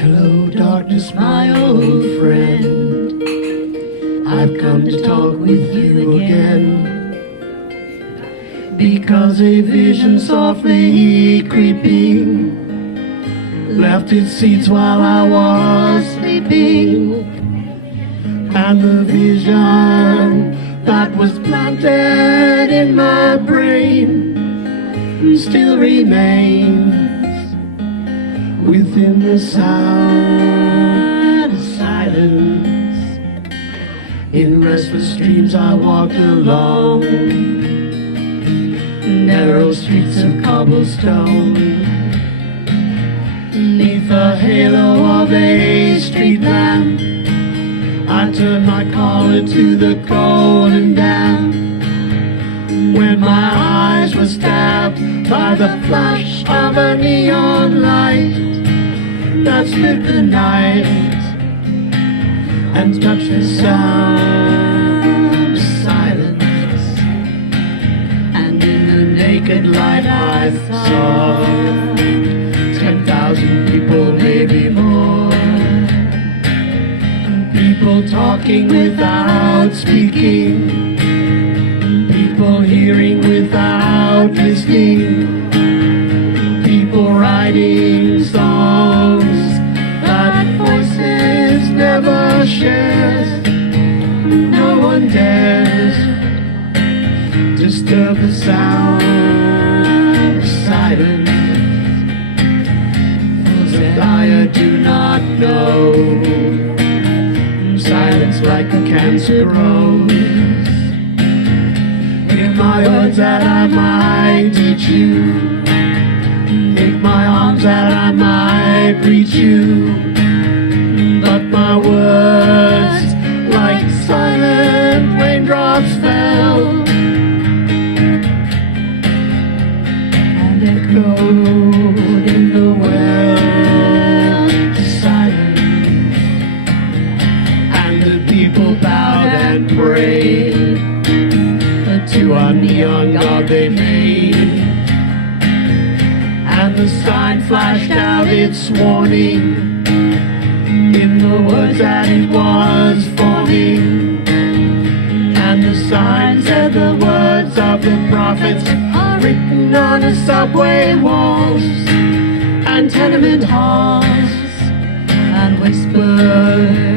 Hello, darkness, my old friend. I've come to talk with you again, because a vision softly creeping left its seeds while I was sleeping, and the vision that was planted in my brain still remains within the sound of silence. In restless dreams I walked along narrow streets of cobblestone, neath the halo of a street lamp. I turned my collar to the golden damp, when my eyes were stabbed by the flash of a neon light that split the night and touched the sound of silence. And in the naked light I saw 10,000 people, maybe more, people talking without speaking, people hearing without listening, people writing songs that voices never shares. No one dares disturb the sound of silence, for I do not know. Silence like a cancer grows. In my words that I might teach you, in my arms that I might reach you, but my words like silent raindrops fell and echoed in the well to silence. And the people bowed and prayed to a neon god they made, and the sign flashed out its warning in the words that it was forming. And the sign said the words of the prophets are written on the subway walls and tenement halls, and whispered